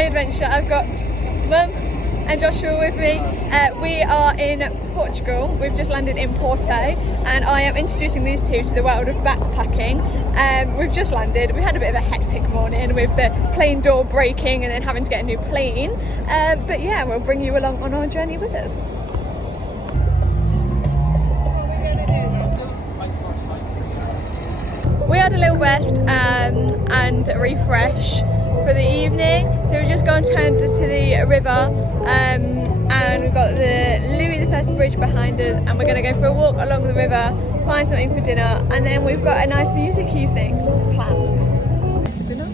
my adventure. I've got Mum and Joshua with me. We are in Portugal. We've just landed in Porto and I am introducing these two to the world of backpacking. We've just landed. We had a bit of a hectic morning with the plane door breaking and then having to get a new plane. But yeah, we'll bring you along on our journey with us. We had a little rest and refresh for the evening, so we've just gone turned to the river and we've got the Louis I bridge behind us and we're going to go for a walk along the river, find something for dinner, and then we've got a nice music evening planned. Dinner?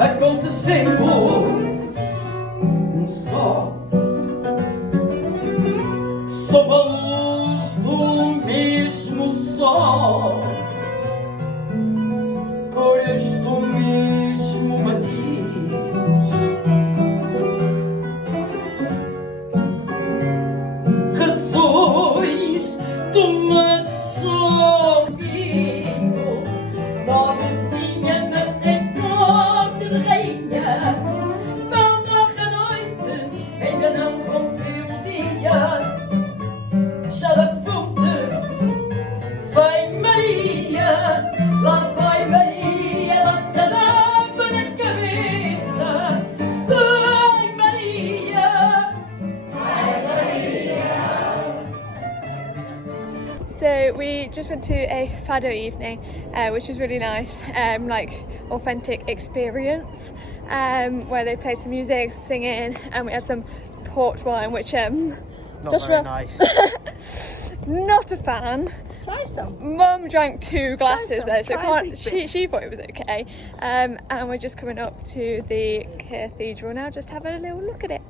Acontecendo só sob a luz do mesmo sol, cores do mesmo matiz, razões de uma só vinho da vizinha nesta encontro de rainha. Toda a noite ainda não rompeu o dia, já da fonte vai Maria, lá vai Maria, lá está d'água na cabeça. Ai Maria, ai Maria. So we just went to a fado evening, which was really nice, like authentic experience, where they played some music, singing, and we had some port wine, which Not Joshua, very nice. not a fan. Try some. Mum drank 2 glasses some. though, so Try a can't, big bit. she thought it was okay. And we're just coming up to the cathedral now, just having a little look at it.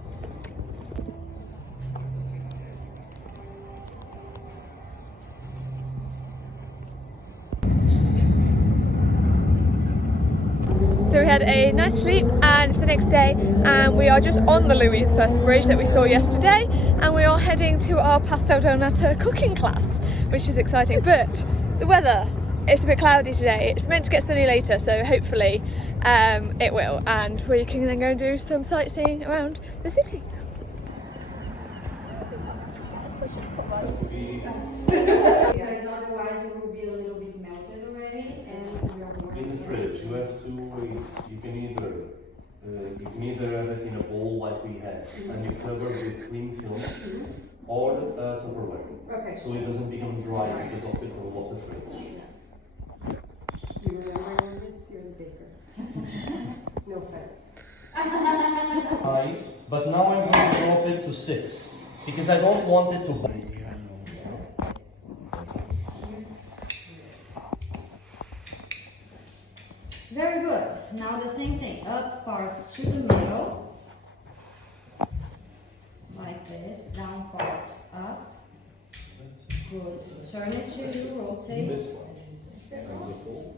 So we had a nice sleep and it's the next day and we are just on the Louis I bridge that we saw yesterday and we are heading to our pastel donata cooking class, which is exciting. But the weather, it's a bit cloudy today. It's meant to get sunny later, so hopefully it will, and we can then go and do some sightseeing around the city. Because otherwise it will be a little bit melted already, and we are more In the fridge, you have 2 ways. You can either have it in a bowl like we had, and you cover with cling film, or Tupperware, Okay. so it doesn't become dry because of the cold of the fridge. You remember this? You're the baker. No offense. But now I'm going to drop it to 6 because I don't want it to. Very good. Now the same thing. Up part to the middle. Like this. Down part up. Good. Turn it to rotate. This one. Wonderful.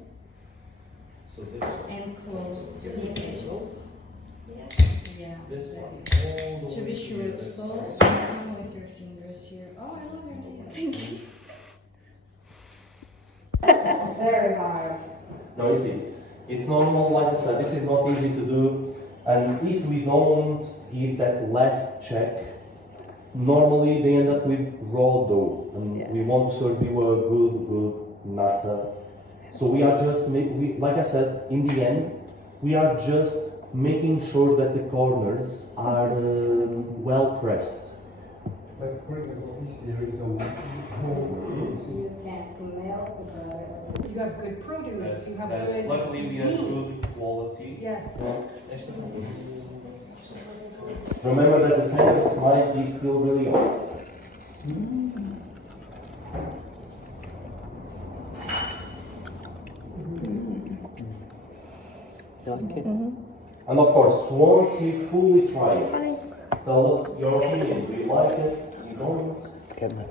So this one. And close the edges. Yeah. This one. All the To way be sure to it's this closed. side. Come with your fingers here. Oh, I love your nails. Thank you. Very hard. Now you see, it's normal, like I said, this is not easy to do, and if we don't give that last check, normally they end up with raw dough, and we want to serve you a good nata. So we are just, like I said, in the end, we are just making sure that the corners are well pressed. But for example, if there is a hole, You can't melt the butter. You have good produce. You have good. Luckily we have meat. good quality. Yes. Remember that the center might be still really hot. like it? And of course, once you fully try it, tell us your opinion. Do you like it? You don't? Get me.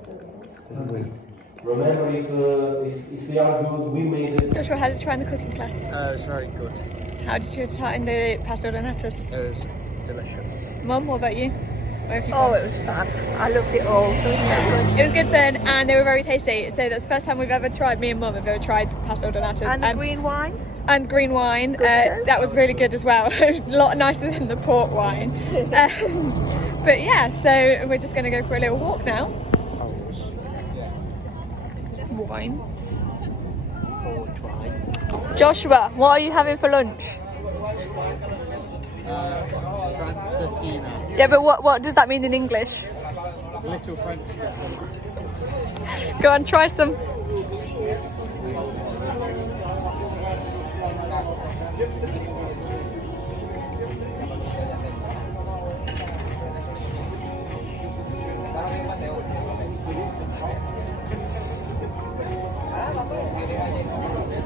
Remember, if they are good, we made it. Joshua, how did you find the cooking class? It was very good. How did you find the pastel de natas? It was delicious. Mum, what about you? Where have you Oh, gone? it was fun. I loved it all. It was so good. It was good fun and they were very tasty. So that's the first time we've ever tried, me and Mum have ever tried pastel de natas. And the green wine? And green wine. Good too. That was really good as well. A lot nicer than the port wine. But yeah, so we're just going to go for a little walk now. Wine. Joshua, what are you having for lunch? Francesinha. Yeah, but what does that mean in English? Little French. Go on, try some.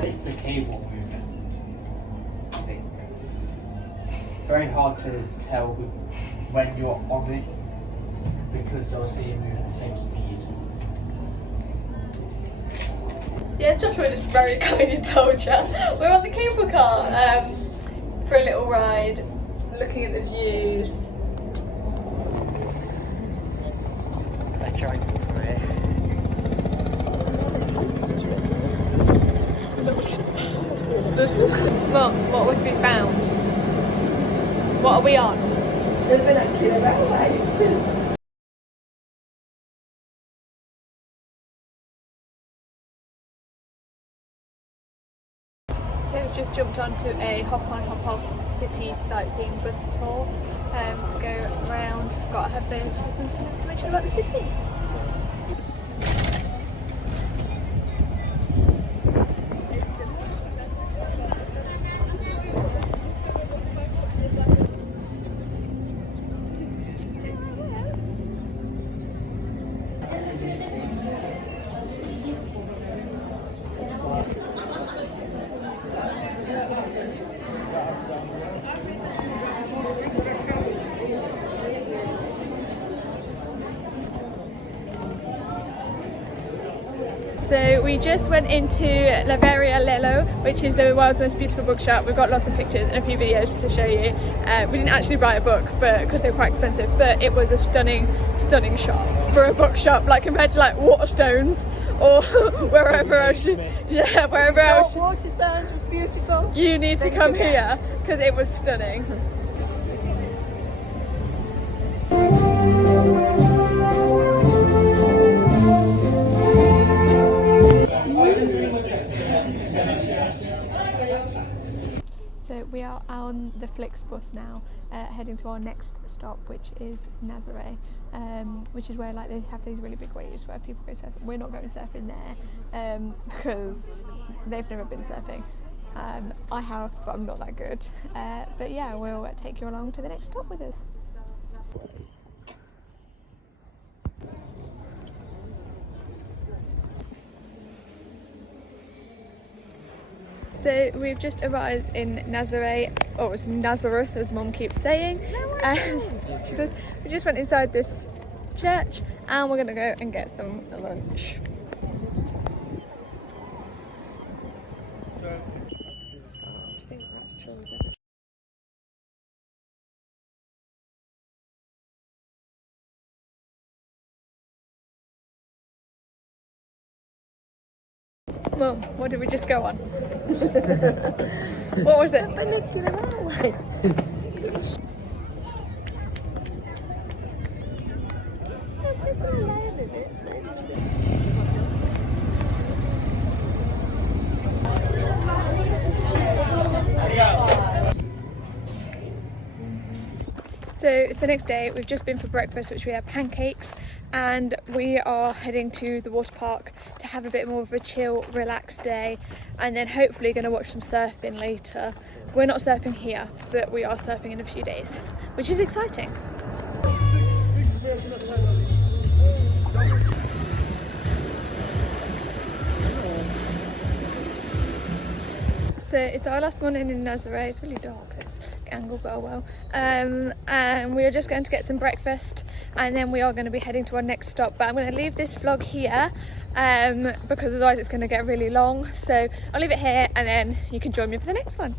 It's the cable moving. Very hard to tell when you're on it because obviously you move at the same speed. Yes, Joshua just very kindly told you. We're on the cable car for a little ride, looking at the views. Better angle for it. Mum, what have we found? What are we on? The vernacular railway. So we've just jumped onto a hop-on, hop-off city sightseeing bus tour to go around. Got her visitors and some information about the city. So we just went into Libreria Lello, which is the world's most beautiful bookshop. We've got lots of pictures and a few videos to show you. We didn't actually buy a book, but because they were quite expensive, but it was a stunning shop for a bookshop, like compared to like Waterstones or wherever else. Yeah, wherever else. Waterstones was beautiful. You need to come here because it was stunning. So we are on the Flixbus now, heading to our next stop, which is Nazaré, which is where like they have these really big waves where people go surfing. We're not going surfing there because they've never been surfing. I have, but I'm not that good. But yeah, we'll take you along to the next stop with us. So we've just arrived in Nazaré, or it's Nazareth as Mum keeps saying. She does. We just went inside this church and we're going to go and get some lunch. Mum, what did we just go on? What was it? So it's the next day. We've just been for breakfast, which we had pancakes, and we are heading to the water park to have a bit more of a chill, relaxed day, and then hopefully going to watch some surfing later. We're not surfing here, but we are surfing in a few days, which is exciting. So it's our last morning in Nazaré. It's really dark, this angle, but oh well. And we are just going to get some breakfast, and then we are going to be heading to our next stop. But I'm going to leave this vlog here because otherwise it's going to get really long. So I'll leave it here, and then you can join me for the next one.